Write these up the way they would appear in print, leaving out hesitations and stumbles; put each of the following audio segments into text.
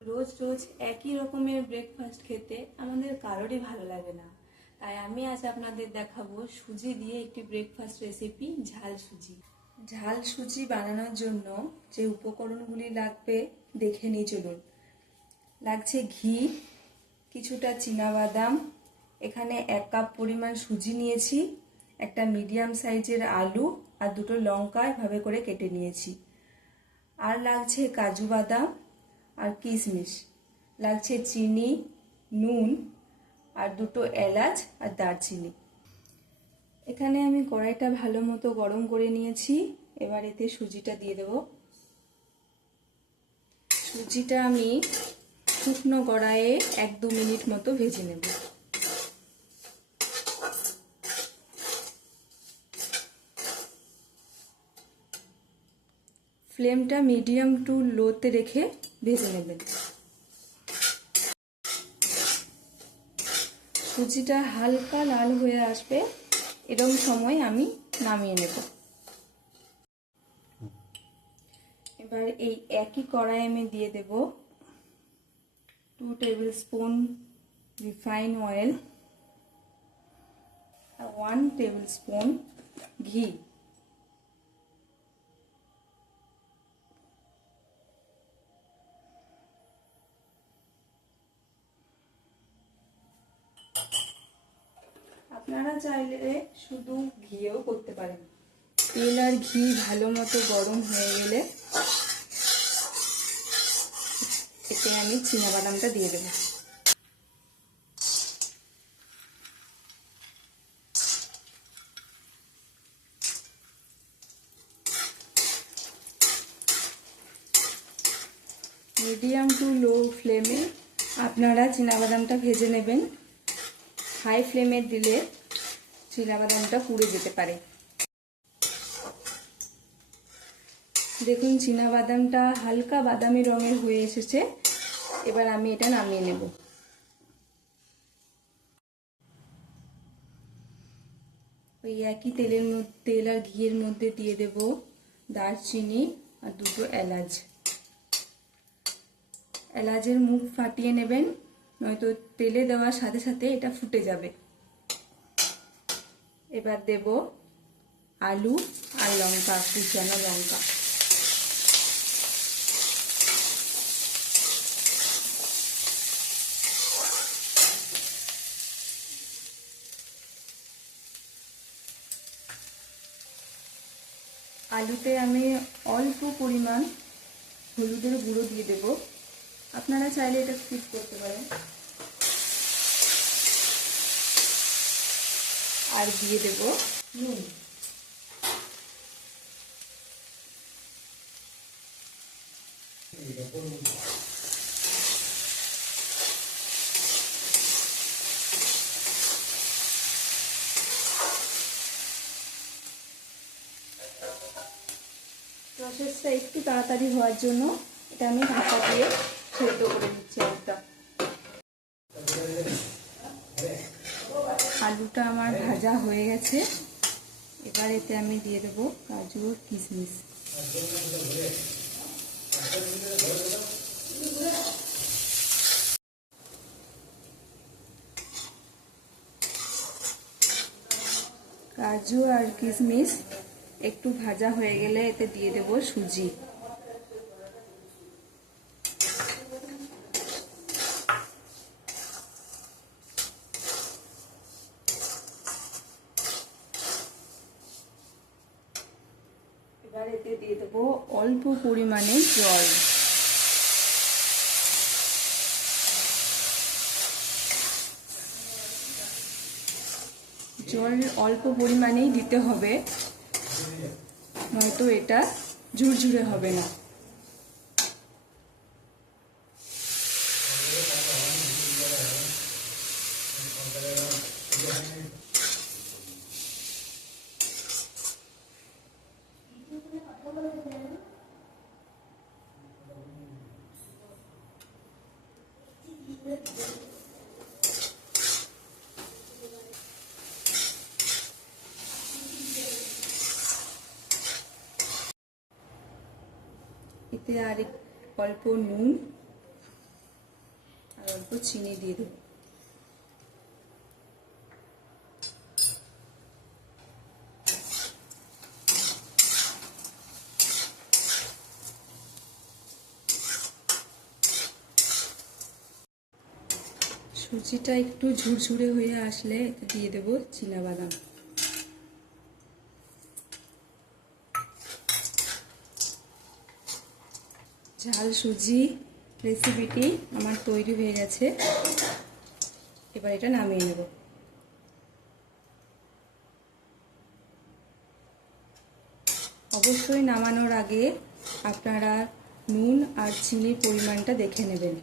রোজ রোজ একই রকমের ব্রেকফাস্ট খেতে আমাদের কারোরই ভালো লাগে না। তাই আমি আজ আপনাদের দেখাবো সুজি দিয়ে একটি ব্রেকফাস্ট রেসিপি, ঝাল সুজি। ঝাল সুজি বানানোর জন্য যে উপকরণগুলি লাগবে দেখে নিই চলুন। লাগছে ঘি, কিছুটা চীনাবাদাম, এখানে 1 কাপ পরিমাণ সুজি নিয়েছি, একটা মিডিয়াম সাইজের আলু আর দুটো লঙ্কা এভাবে করে কেটে নিয়েছি। আর লাগছে কাজু বাদাম আর কিশমিশ, লাগছে চিনি, নুন আর দুটো এলাচ আর দারচিনি। এখানে আমি কড়াইটা ভালো মতো গরম করে নিয়েছি। এবার এতে সুজিটা দিয়ে দেব। সুজিটা আমি শুকনো কড়াইয়ে 1-2 মিনিট মতো ভেজে নেব। ফ্লেমটা মিডিয়াম টু লোতে রেখে ভেজে নেবেন। সুজিটা হালকা লাল হয়ে আসবে, এরকম সময় আমি নামিয়ে নেব। এবার এই একই কড়াই আমি দিয়ে দেব 2 টেবিল স্পুন রিফাইন অয়েল আর 1 টেবিল স্পুন ঘি। আপনারা চাইলে শুধু ঘিও করতে পারেন। তেল আর ঘি ভালো মতো গরম হয়ে গেলে এতে আমি চীনাবাদামটা দিয়ে দেব। মিডিয়াম টু লো ফ্লেমে আপনারা চীনাবাদামটা ভেজে নেবেন। হাই ফ্লেমে দিলে চীনাবাদামটা পুড়ে যেতে পারে। দেখুন চীনাবাদামটা হালকা বাদামি রঙের হয়ে এসেছে। এবার আমি এটা নামিয়ে নেব। ওই একই তেল আর ঘিয়ের মধ্যে দিয়ে দেব দারচিনি আর দুটো এলাচ। এলাচের মুখ ফাটিয়ে নেবেন, নয়তো তেলে দেওয়ার সাথে সাথে এটা ফুটে যাবে। এবার দেব আলু আর লঙ্কা, কুচানো লঙ্কা। আলুতে আমি অল্প পরিমাণ হলুদের গুঁড়ো দিয়ে দেব। আপনারা চাইলে এটা স্কিপ করতে পারেন। আর দিয়ে দেব নুন। প্রসেসটা একটু তাড়াতাড়ি হওয়ার জন্য এটা আমি ঢাকা দিয়ে সেদ্ধ করে দিচ্ছি আলুটা। আলুটা আমার ভাজা হয়ে গেছে। এবার এতে আমি দিয়ে দেবো কাজু ও কিশমিশ। কাজু আর কিশমিশ একটু ভাজা হয়ে গেলে এতে দিয়ে দেব সুজি। এবার এতে দিয়ে দেব অল্প পরিমাণে জল। জল অল্প পরিমাণেই দিতে হবে, নয়তো এটা ঝুরঝুরে হবে না। এতে আর অল্প নুন আর অল্প চিনি দিয়ে দেবো। সুজিটা একটু ঝুরঝুরে হয়ে আসলে দিয়ে দেব চীনাবাদাম। ঝাল সুজি রেসিপিটি আমার তৈরি হয়ে গেছে, এবার এটা নামিয়ে নেব। অবশ্যই নামানোর আগে আপনারা নুন আর চিনির পরিমাণটা দেখে নেবেন।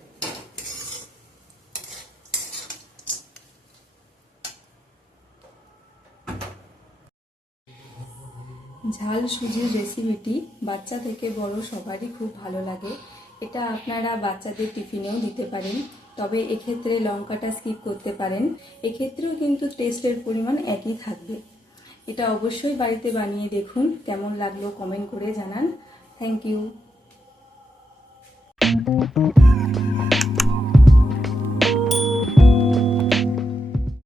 ঝাল সুজির রেসিপিটি বাচ্চা থেকে বড় সবারই খুব ভালো লাগে। এটা আপনারা বাচ্চাদের টিফিনেও দিতে পারেন, তবে এক্ষেত্রে লঙ্কাটা স্কিপ করতে পারেন। এক্ষেত্রেও কিন্তু টেস্টের পরিমাণ একই থাকবে। এটা অবশ্যই বাড়িতে বানিয়ে দেখুন, কেমন লাগলো কমেন্ট করে জানান। Thank you.